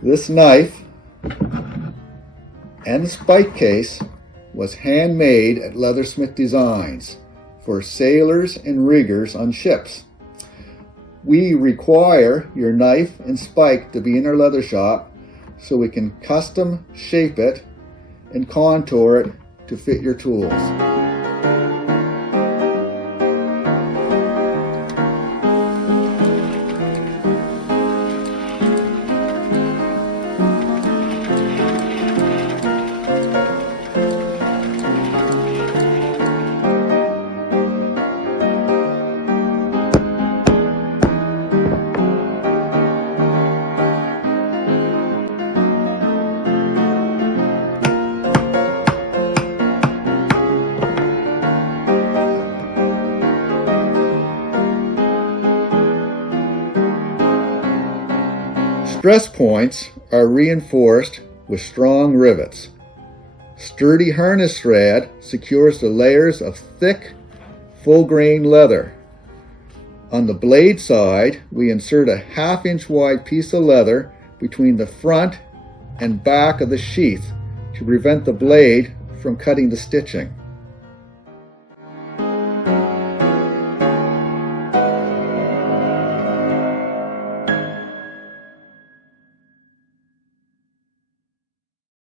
This knife and the spike case was handmade at Leathersmith Designs for sailors and riggers on ships. We require your knife and spike to be in our leather shop so we can custom shape it and contour it to fit your tools. Stress points are reinforced with strong rivets. Sturdy harness thread secures the layers of thick, full-grain leather. On the blade side, we insert a 1/2 inch wide piece of leather between the front and back of the sheath to prevent the blade from cutting the stitching.